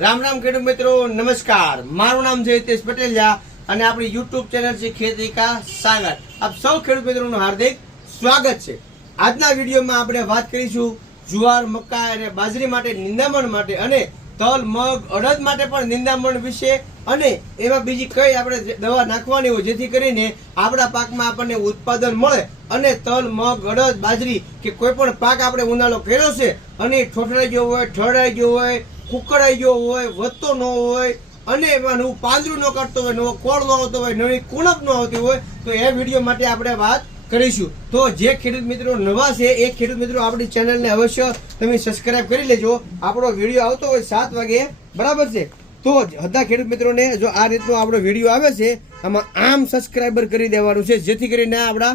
રામ રામ ખેડૂત મિત્રો, નમસ્કાર. મારું નામ છે હિતેશ પટેલિયા અને આપણી યુટ્યુબ ચેનલ છે ખેતી કા સાગર. આપ સૌ ખેડૂત મિત્રોનું હાર્દિક સ્વાગત છે. આજના વિડીયોમાં આપણે વાત કરીશું જુવાર, મકાઈ અને બાજરી માટે નિંદામણ માટે અને તલ, મગ, અડદ માટે પણ નિંદામણ વિશે અને એમાં બીજી કઈ આપણે દવા નાખવાની હોય જેથી કરીને આપણા પાકમાં આપણને ઉત્પાદન મળે અને તલ, મગ, અડદ, બાજરી કે કોઈ પણ પાક આપણે ઉનાળો કર્યો અને ઠોઠરાઈ ગયો હોય, ઠળાઈ ગયો હોય કુકડાઈ ગયો હોય, વધતો ન હોય, અને એમાં નવું પાંદરું ન કરતો હોય, નવો કોળ ન આવતો હોય, નવી કુણપ ન આવતી હોય, તો એ વીડિયો માટે આપણે વાત કરીશું. તો જે ખેડૂત મિત્રો નવા છે, એ ખેડૂત મિત્રો આપણી ચેનલને અવશ્ય તમે સબસ્ક્રાઇબ કરી લેજો. આપણો વીડિયો આવતો હોય સાત વાગે, બરાબર છે? તો બધા ખેડૂત મિત્રોને જો આ રીતનો આપણો વીડિયો આવે છે, આમાં આમ સબસ્ક્રાઈબર કરી દેવાનું છે, જેથી કરીને આપણા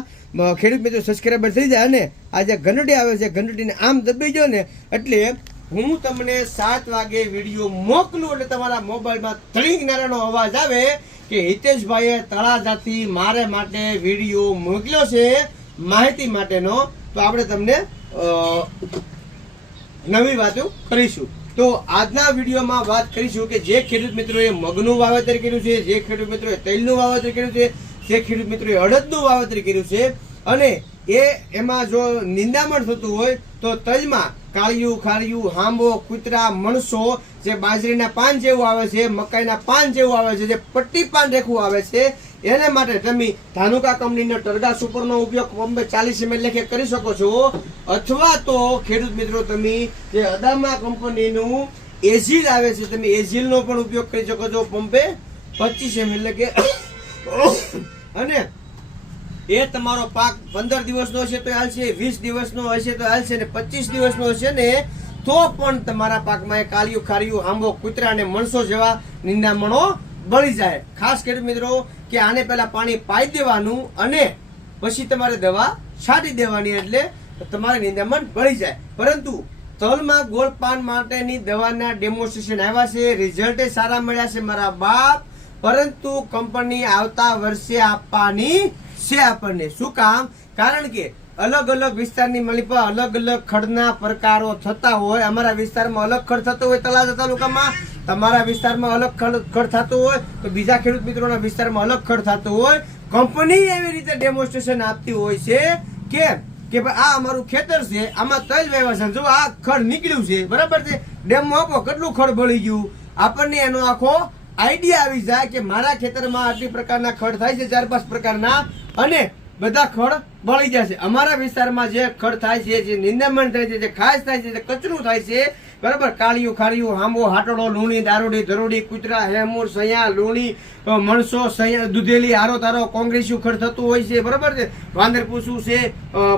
ખેડૂત મિત્રો સબસ્ક્રાઈબર થઈ જાય. અને આ જે ઘંટડી આવે છે, ઘંટડીને આમ દબાઈ જાય ને, એટલે હું તમને સાત વાગે વીડિયો મોકલું એટલે તમારા મોબાઈલમાં તળીંગ નારાનો અવાજ આવે કે હિતેશભાઈએ તળાજાથી મારે માટે વીડિયો મોકલ્યો છે માહિતી માટેનો, તો આપણે તમને નવી વાતો કરીશું. તો આજના વિડીયોમાં વાત કરીશું કે જે ખેડૂત મિત્રોએ મગનું વાવેતર કર્યું છે, જે ખેડૂત મિત્રોએ તૈલનું વાવેતર કર્યું છે, જે ખેડૂત મિત્રોએ અડદનું વાવેતર કર્યું છે, અને એ એમાં જો નિંદામણ થતું હોય, તો તજમાં કાળિયું ખાળિયું હાંબો, કૂતરા, મણસો જે બાજરીના પાન જેવું આવે છે, મકાઈના પાન જેવું આવે છે, જે પટ્ટી પાન રેખું આવે છે, એને માટે તમે ધાનુકા કંપનીનો ટરગા સુપરનો ઉપયોગ બોમ્બે ચાલીસ એમએલ લેખે કરી શકો છો. અથવા તો, ખેડૂત મિત્રો, તમે જે અદામા કંપનીનું એઝિલ આવે છે, તમે એઝિલનો પણ ઉપયોગ કરી શકો છો પંપે પચીસ એમએલ લેખે. અને એ તમારો પાક પંદર દિવસનો હશે તો હાલશે, વીસ દિવસનો હશે તો હાલશે ને પચીસ દિવસનો હશે ને, તો પણ તમારા પાકમાં એ કાળિયું ખારિયું આંબો, કૂતરા અને મણસો જેવા નિંદામણો બળી જાય. ખાસ ખેડૂત મિત્રો કે આને પહેલાં પાણી પાઈ દેવાનું અને પછી તમારે દવા છાંટી દેવાની એટલે તમારે નિંદામણ બળી જાય. પરંતુ તલમાં ગોળ પાન માટેની દવાના ડેમોન્સ્ટ્રેશન આવ્યા છે રિઝલ્ટે સારા મળ્યા છે મારા બાપ. પરંતુ કંપની આવતા વર્ષે આપવાની છે આપણને. શું કામ? કારણ કે અલગ અલગ વિસ્તારની મળી પર અલગ અલગ ખડના પ્રકારો થતા હોય. અમારા વિસ્તારમાં અલગ ખડ થતો હોય તળાજા તાલુકામાં, તમારા વિસ્તારમાં અલગ ખડ ખડ થતું હોય તો બીજા ખેડૂત મિત્રોના વિસ્તારમાં અલગ ખડ થતું હોય. કંપની એવી રીતે ડેમોન્સ્ટ્રેશન આપતી હોય છે કે કે ભાઈ આ અમારું ખેતર છે, આમાં તલ વ્યવસ્થા જો આ ખડ નીકળ્યું છે, બરાબર છે? ડેમમાં આપો, કેટલું ખડ ભળી ગયું? આપણને એનો આખો આઈડિયા આવી જાય કે મારા ખેતરમાં આટલી પ્રકારના ખડ થાય છે, ચાર પાંચ પ્રકારના, અને બધા ખડ બળી છે. અમારા વિસ્તારમાં જે ખડ થાય છે, જે નિંદામણ થાય છે, જે ખાસ થાય છે, જે કચરું થાય છે બરાબર? કાળિયું ખાળિયું હાંબો હાટડો, લૂણી, દારૂડી, ધરોડી, કૂતરા, હેમુર, સૈયા, લૂણી મણસો, સૈયા, દૂધેલી, હારો, તારો, કોંગ્રેસ ખડ થતું હોય છે, બરાબર છે? વાંદર પૂસું છે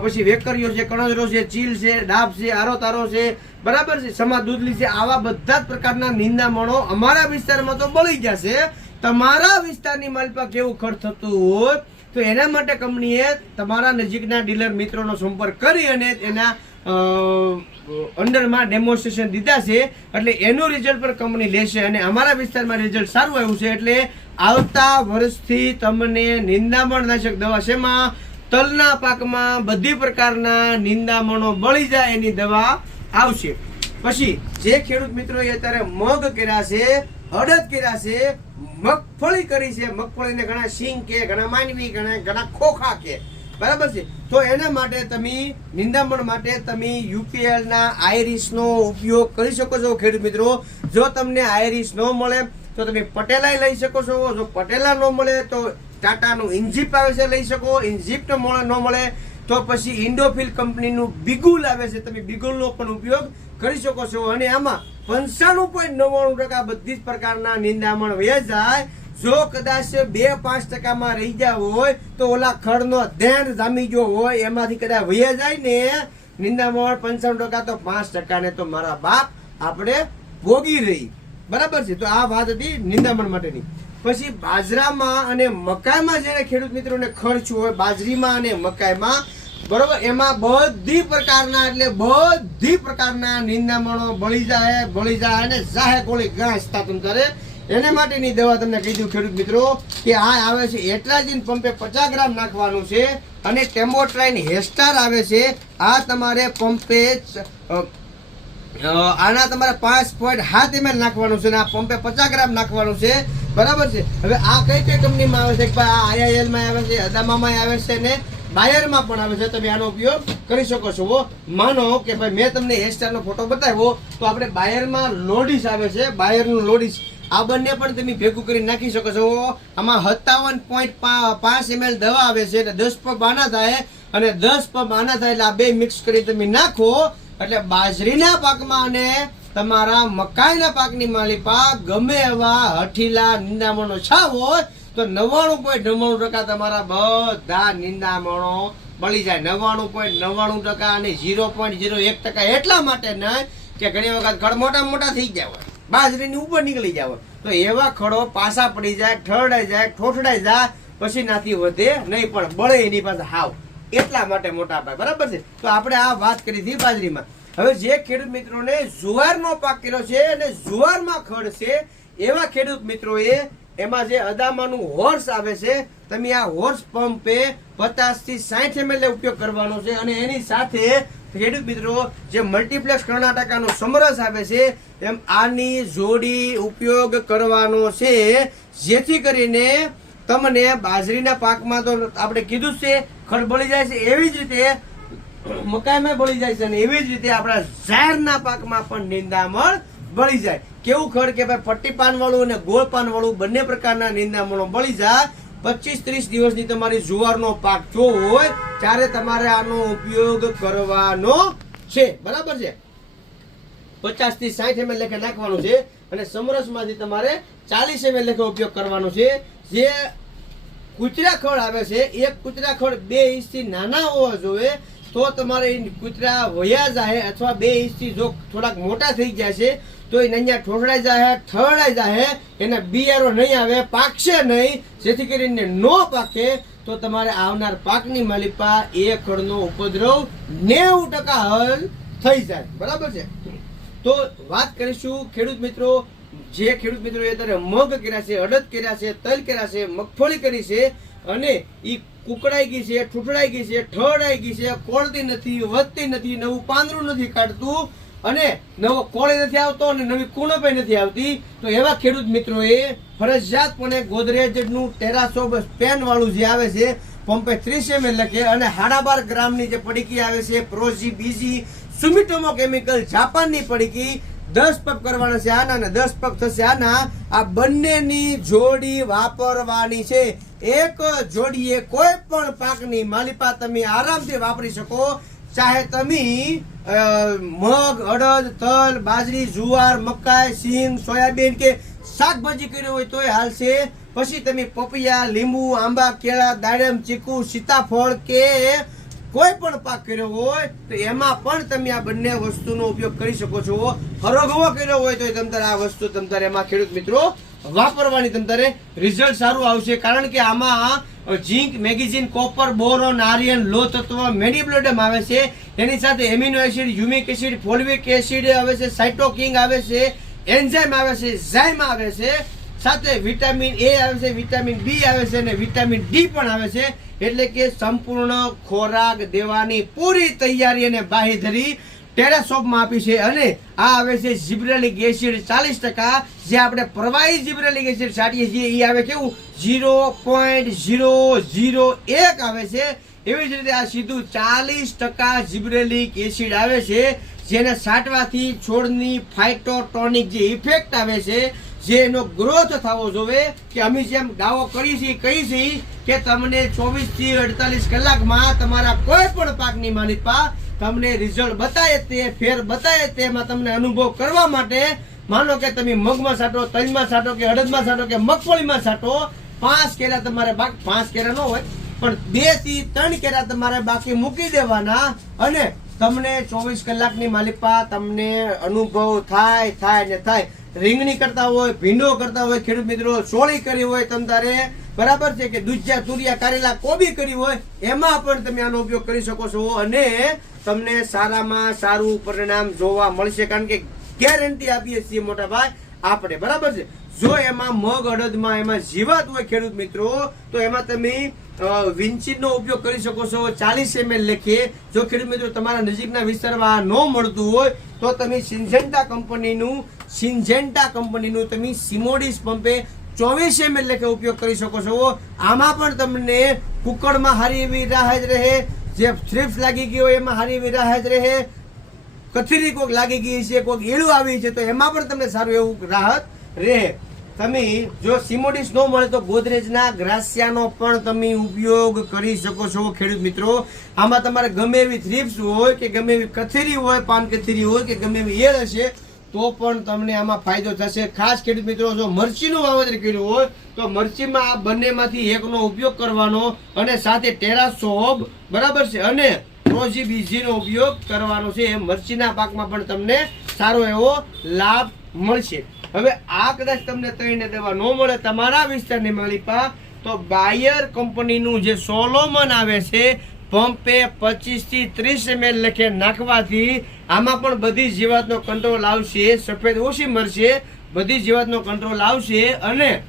પછી વેકરીઓ છે, કણજરો છે, ચીલ છે, ડાબ છે આરો તારો છે, બરાબર છે? સમા દૂધલી છે, આવા બધા જ પ્રકારના નિંદામણો અમારા વિસ્તારમાં તો બળી જશે તમારા વિસ્તારની માલપા કેવું ખર્ચ થતું હોય, તો એના માટે કંપનીએ તમારા નજીકના ડીલર મિત્રોનો સંપર્ક કરી અને એના અંડરમાં ડેમોન્સ્ટ્રેશન દીધા છે. એટલે એનું રિઝલ્ટ પણ કંપની લેશે અને અમારા વિસ્તારમાં રિઝલ્ટ સારું આવ્યું છે. એટલે આવતા વર્ષથી તમને નિંદામણ નાશક દવા શેમાં? તલના પાકમાં બધી પ્રકારના નિંદામણો બળી જાય એની દવા આવશે. પછી જે ખેડૂત મિત્રોએ અત્યારે મગ કર્યા છે અડદ કર્યા છે, મગફળી કરી છે. મગફળીને ઘણા સિંગ કે, ઘણા માનવી ઘણા ઘણા ખોખા કે. બરાબર છે? તો એના માટે તમે નિંદામણ માટે તમે યુપીએલના ના ઉપયોગ કરી શકો છો, ખેડૂત મિત્રો. જો તમને આઈરિસ ન મળે, તો તમે પટેલાય લઈ શકો છો. જો પટેલા ન મળે, તો ટાટાનું ઇન્જીપ આવે છે, લઈ શકો. ઇન્જીપ ન મળે, તો પછી ઇન્ડોફિલ કંપનીનું બિગુલ આવે છે. તમે બિગુલનો પણ ઉપયોગ કરી શકો છો. અને આમાં પંચાણું પોઈન્ટ નવ્વાણું ટકા બધી જ પ્રકારના નિંદામણ વહી જાય. જો કદાચ બે પાંચ ટકામાં રહી ગયા હોય, તો ઓલા ખડનો ધ્યાન જામી ગયો હોય, એમાંથી કદાચ વહી જાય ને, નિંદામણ પંચાવન ટકા તો પાંચ ટકાને તો મારા બાપ આપણે ભોગી રહી. બરાબર છે? તો આ વાત હતી નિંદામણ માટેની. પછી બાજરામાં અને મકાઈમાં જ્યારે ખેડૂત મિત્રોને ખર્ચ હોય, બાજરીમાં અને મકાઈમાં, બરોબર, એમાં બધી પ્રકારના, એટલે બધી પ્રકારના નિંદામણો બળી જાય બળી જાય અને જાહે કોળી ઘાસ સ્થાપન કરે. એને માટેની દવા તમને કહી દઉં, ખેડૂત મિત્રો, કે આ આવે છે એટ્રાજીન પંપે પચાસ ગ્રામ નાખવાનું છે અને ટેમ્બોટ્રાઇન હેસ્ટાર આવે છે. આ તમારે પંપે આના તમારે પાંચ પોઈન્ટ સાત એમએલ નાખવાનું છે અને આ પંપે પચાસ ગ્રામ નાખવાનું છે. બરાબર છે? હવે આ કઈ કઈ કંપનીમાં આવે છે? આ આઈઆઈએલમાં આવે છે, અદામામાં આવે છે ને બાયરમાં પણ આવે છે. તમે આનો ઉપયોગ કરી શકો છો. માનો કે ભાઈ મેં તમને હેરસ્ટાઈલ નો ફોટો બતાવ્યો, તો આપણે બાયરમાં લોડીસ આવે છે. બાયરનું લોડીસ આ બંને પણ તમે ભેગું કરી નાખી શકો છો. આમાં સત્તાવન પોઈન્ટ પાંચ એમએલ દવા આવે છે એટલે દસ પંપ આના થાય અને દસ પંપ આના થાય એટલે આ બે મિક્સ કરી તમે નાખો. એટલે બાજરીના પાકમાં અને તમારા મકાઈના પાકની માલિપા ગમે એવા હઠીલા નિંદામણો છાવ હોય તો નવ્વાણું પોઈન્ટ નવ્વાણું ટકા તમારા બધા નિંદામણો બળી જાય. નવ્વાણું પોઈન્ટ નવ્વાણું ટકા અને ઝીરો પોઈન્ટ ઝીરો એક ટકા એટલા માટે નહીં કે ઘણી વખત ઘડ મોટા મોટા થઈ ગયા હોય. બાજરીની ઉપર નીકળી જાવ. તો એવા ખડો પાસા પડી જાય, ઠરડાઈ જાય, ઠોઠડાઈ જાય, પછી નાથી વધે નહીં પણ બળે એની પાસે હાવ. એટલા માટે મોટા પાય. બરાબર છે? તો આપણે આ વાત કરી હતી બાજરીમાં. હવે જે ખેડૂત મિત્રોને જુવારનો પાક કર્યો છે અને જુવારમાં ખડ છે, એવા ખેડૂત મિત્રોએ એમાં જે અદામાનું હોર્સ આવે છે, તમે આ હોર્સ પંપે પચાસથી સાઠ એમએલ ઉપયોગ કરવાનો છે અને એની સાથે ખેડૂત મિત્રો, જે મલ્ટીપ્લેક્સ કર્ણાટકાનો સમરસ આવે છે, એમ આની જોડી ઉપયોગ કરવાનો છે. જેથી કરીને તમને બાજરીના પાકમાં તો આપણે કીધું છે ખડ બળી જાય છે, એવી જ રીતે મકાઈમાં બળી જાય છે અને એવી જ રીતે આપણા ઝાડના પાકમાં પણ નિંદામણ બળી જાય. કેવું ખડ કે ભાઈ પટ્ટી પાન વાળું અને ગોળ પાન વાળું બંને પ્રકારના નિંદામણો બળી જાય. પચીસ ત્રીસ દિવસની તમારી જુવારનો પાક જો હોય, ત્યારે તમારે આનો ઉપયોગ કરવાનો છે. બરાબર છે? પચાસથી સાઠ એમએલ લેખે નાખવાનું છે અને સમરસમાંથી તમારે ચાલીસ એમએલ લેખે ઉપયોગ કરવાનો છે. જે કૂતરા ખડ આવે છે, એક કૂતરા ખડ બે ઇંચથી નાના હોવા જોઈએ, તો તમારે કૂતરા વયા જાય અથવા બે ઇંચથી જો થોડાક મોટા થઈ ગયા છે તો એને અહીંયા ઠોસડાઈ જાય ઠરડાઈ જાય એના બિયારો નહીં આવે, પાકશે નહીં. જેથી કરીને ન પાકે તો તમારે આવનાર પાકની માલિપા એ ખડનો ઉપદ્રવ નેવું ટકા હલ થઈ જાય. બરાબર છે? તો વાત કરીશું ખેડૂત મિત્રો. જે ખેડૂત મિત્રો અત્યારે મગ કર્યા છે, અડદ કર્યા છે, તલ કર્યા છે, મગફળી કરી છે અને એ કુકડાઈ ગઈ છે ઠૂઠડાઈ ગઈ છે, ઠળાઈ ગઈ છે, કોળતી નથી, વધતી નથી, નવું પાંદડું નથી કાઢતું. અને નવો કોળે નથી આવતો અને નવી કુણપે નથી આવતી, તો એવા ખેડૂત મિત્રોએ ફરજિયાતપણે ગોદરેજનું ટેરાસો પેન વાળું જે આવે છે, પંપે ત્રીસ એ લખે અને હાડા બાર ગ્રામની જે પડીકી આવે છે પ્રોઝી બીજી, સુમિટોમો કેમિકલ જાપાનની પડીકી, દસ પગ કરવાના છે આના અને દસ પગ થશે આના. આ બંનેની જોડી વાપરવાની છે. એક જોડીએ કોઈ પણ પાકની માલિપા તમે આરામથી વાપરી શકો. ચાહે તમે મગ, અડદ, તલ, બાજરી, જુવાર, મકાઈ, સિંગ, સોયાબીન કે શાકભાજી કર્યું હોય તોય હાલશે. પછી તમે પપૈયા, લીંબુ, આંબા, કેળા, દાડમ, ચીકુ, સીતાફળ કે કોઈ પણ પાક કર્યો હોય તો એમાં પણ તમે આ બંને વસ્તુનો ઉપયોગ કરી શકો છો. હરોગવો કર્યો હોય તો તમ તારે આ વસ્તુ તમ તારે એમાં ખેડૂત મિત્રો વાપરવાની તમ રિઝલ્ટ સારું આવશે. કારણ કે આમાં zinc magnesium, copper boron iron લો તત્વ મેડિબ્લોડમ આવે છે. એની સાથે amino acid, humic acid, fulvic acid આવે છે સાઇટોકિંગ આવે છે, એન્ઝાઇમ આવે છે, ઝાઇમ આવે છે. સાથે વિટામિન એ આવે છે, વિટામિન બી આવે છે અને વિટામિન ડી પણ આવે છે. એટલે કે સંપૂર્ણ ખોરાક દેવાની પૂરી તૈયારી અને બાહેધરી ટેરાસોપમાં આપી છે અને આ આવે છે જીબ્રેલિક એસિડ ચાલીસ ટકા. જે આપણે પ્રવાહી જીબ્રેલિક એસિડ છાંટીએ છીએ એ આવે કેવું? ઝીરો પોઈન્ટ ઝીરો ઝીરો એક આવે છે. એવી જ રીતે આ સીધું ચાલીસ ટકા જીબ્રેલિક એસિડ આવે છે, જેને છાંટવાથી છોડની ફાઇટોટોનિક જે ઇફેક્ટ આવે છે, જે એનો ગ્રોથ થવો જોઈએ કે અમે જેમ દાવો કરી છીએ, કહી છીએ, કે તમને ચોવીસથી અડતાલીસ કલાકમાં તમારા કોઈ પણ પાકની માલિકા તમને રિઝલ્ટ બતાવે તે, ફેર બતાવે તેમાં તમને અનુભવ કરવા માટે માનો કે તમે મગમાં છાંટો, તલમાં છાંટો કે અડદમાં છાંટો કે મગફળીમાં છાંટો, પાંચ કેરા તમારે બાક, પાંચ કેરા ન હોય, પણ બેથી ત્રણ કેરા તમારે બાકી મૂકી દેવાના અને તમને ચોવીસ કલાકની માલિપા તમને અનુભવ થાય થાય ને થાય. રીંગણી કરતા હોય, ભીંડો કરતા હોય, ખેડૂત મિત્રો સોળી કરી હોય તમ તારે બરાબર છે કે દુજ્યા તુરિયા કારેલા કોબી કરી હોય, એમાં પણ તમે આનો ઉપયોગ કરી શકો છો અને તમને સારામાં સારું પરિણામ જોવા મળશે. કારણ કે ગેરંટી આપીએ છીએ મોટા ભાઈ આપણે, બરાબર છે? જો એમાં મગ અડદમાં એમાં જીવાત હોય ખેડૂત મિત્રો, તો એમાં તમે વિન્ચીનો ઉપયોગ કરી શકો છો. ચાલીસ એમએલ લેખે જો ખેડૂત મિત્રો તમારા નજીકના વિસ્તારમાં ન મળતું હોય, તો તમે સિન્જેન્ટા કંપનીનું સિન્જેન્ટા કંપનીનું તમે સિમોડિસ પંપે ચોવીસ એમ એટલે કે ઉપયોગ કરી શકો છો. આમાં પણ તમને કુકડમાં સારી એવી રાહત રહે, જે સ્ટ્રીપ્સ લાગી ગઈ હોય એમાં સારી એવી રાહત રહે, કથરી કોક લાગી ગઈ છે કોઈક ઈળું આવી છે, તો એમાં પણ તમને સારું એવું રાહત રહે. તમે જો સિમોડિસ ન મળે તો ગોદરેજના ગ્રાસિયાનો પણ તમે ઉપયોગ કરી શકો છો, ખેડૂત મિત્રો. આમાં તમારે ગમે એવી થ્રીપ્સ હોય કે ગમે એવી કથેરી હોય, પાન કથેરી હોય કે ગમે એવી એળ હશે તો પણ તમને આમાં ફાયદો થશે. ખાસ ખેડૂત મિત્રો, જો મરચીનું વાવેતર કર્યું હોય, તો મરચીમાં આ બંનેમાંથી એકનો ઉપયોગ કરવાનો અને સાથે ટેરાસોબ બરાબર છે? અને પ્રોજી બીજીનો ઉપયોગ કરવાનો છે. એ મરચીના પાકમાં પણ તમને સારો એવો લાભ મળશે. હવે આ કદાચ તમને ત્રણે દવા ન મળે તમારા વિસ્તારની માલિપા તો બાયર કંપનીનું જે સોલોમન આવે છે પંપે પચીસથી ત્રીસ એમએલ લખે નાખવાથી આમાં પણ બધી જીવાતનો કંટ્રોલ આવશે, સફેદ ઓછી મરશે, બધી જીવાતનો કંટ્રોલ આવશે અને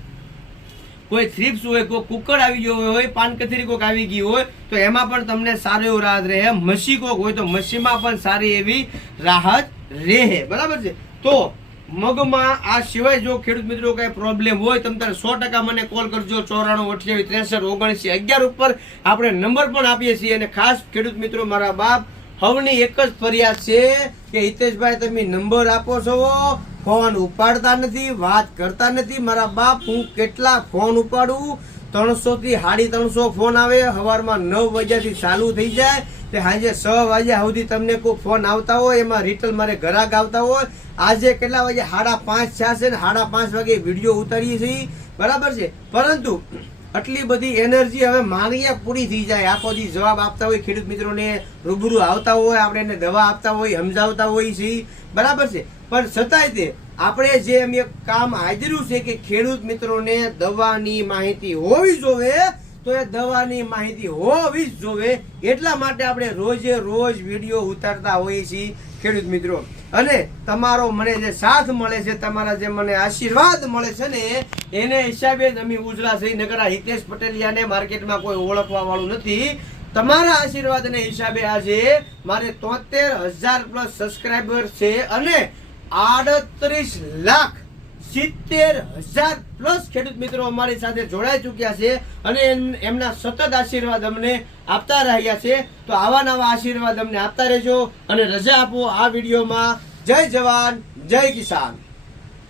કોઈ થ્રીપ્સ હોય, કોઈ કુકર આવી ગયો હોય, પાન કથરી કોક આવી ગઈ હોય, તો એમાં પણ તમને સારો એવો રાહત રહે. મસી કોક હોય તો મસીમાં પણ સારી એવી રાહત રહે. બરાબર છે? તો મગમાં આ સિવાય જો ખેડૂત મિત્રો કઈ પ્રોબ્લેમ હોય, તમે તારે સો ટકા મને કોલ કરજો. ચોરાણું, અઠ્યાવીસ, ત્રેસઠ, ઓગણસી, અગિયાર ઉપર આપણે નંબર પણ આપીએ છીએ. અને ખાસ ખેડૂત મિત્રો, મારા બાપ હવની એક જ ફરિયાદ છે કે, હિતેશભાઈ, તમે નંબર આપો છો. ફોન ઉપાડતા નથી, વાત કરતા નથી. મારા બાપ, હું કેટલા ફોન ઉપાડું? ત્રણસો થી સાડી ત્રણસો ફોન આવે, સવારમાં નવ વાગ્યાથી ચાલુ થઈ જાય. તે સાંજે છ વાગ્યા સુધી તમને કોઈ ફોન આવતા હોય, એમાં રિટલ મારે ઘરાક આવતા હોય. આજે કેટલા વાગે? સાડા પાંચ થયા છે ને સાડા પાંચ વાગે વીડિયો ઉતારીએ છીએ. બરાબર છે? પરંતુ આટલી બધી એનર્જી હવે માંગ્યા પૂરી થઈ જાય. આખો દી જવાબ આપતા હોય, ખેડૂત મિત્રોને રૂબરૂ આવતા હોય, આપણે એને દવા આપતા હોય, સમજાવતા હોય છે. બરાબર છે. પણ છતાંય તે આપણે જે એમ એક કામ હાજર્યું છે કે ખેડૂત મિત્રોને દવાની માહિતી હોવી જોવે તો એ દવાની માહિતી હોવી જ જોવે. એટલા માટે આપણે રોજે રોજ વીડિયો ઉતારતા હોઈએ છીએ, ખેડૂત મિત્રો. અને તમારો મને જે સાથ મળે છે, તમારા જે મને આશીર્વાદ મળે છે ને, એને હિસાબે જ અમે ઉજળા થઈ નગર હિતેશ પટેલિયાને માર્કેટમાં કોઈ ઓળખવા વાળું નથી. તમારા આશીર્વાદને હિસાબે આજે મારે તોતેર હજાર પ્લસ સબસ્ક્રાઈબર છે અને આડત્રીસ લાખ સિત્તેર હજાર પ્લસ ખેડૂત મિત્રો અમારી સાથે જોડાઈ ચૂક્યા છે અને એમ- એમના સતત આશીર્વાદ અમને આપતા રહ્યા છે. તો આવા નવા આશીર્વાદ અમને આપતા રહેજો અને રજા આપો આ વિડીયોમાં. જય જવાન, જય કિસાન.